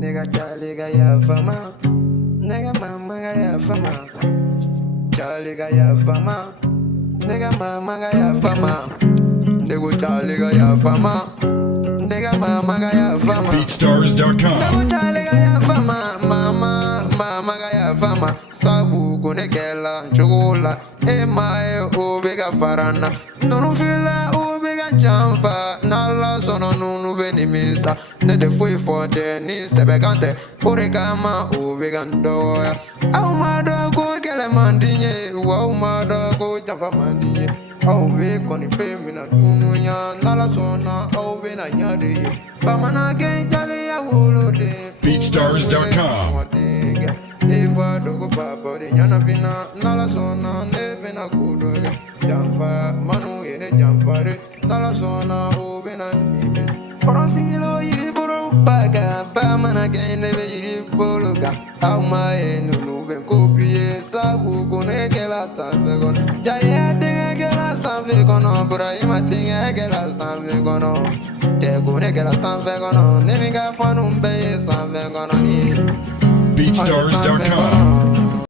Nigga Charlie got ya fama. Nigga mama got ya fama. Charlie got ya fama. Nigga mama got ya fama. Nigga Charlie got ya fama. Nigga mama got ya fama. BeatStars.com. Nigga Charlie got ya fama. Mama got ya fama. Sabu kunekela chokola. Ema obega farana. Nunu fila obega jamfa. Nala sono nunu benimisa. Nede fui forte ni sebekante. Oregama obega ndoya. Au madoko kele mandinye. Au madoko jamfa mandinye. Au ve koni pemi na dunuya. Nala sona au ve na yade. Bamana gen jali ya wolode. BeatStars.com. Eva dogo papa de yana vina nala sona neve na kudoge jamfa manu yene jamfare nala sona obena nibe orosingilo yiri boro baga ba mana gene be yiri boroga ama enu ben kopie sabu kone gela sanve gon jaya de gela sanve gono brahima de gela sanve gono te kone gela sanve gono neniga fanu be sanve gono ni BeatStars.com.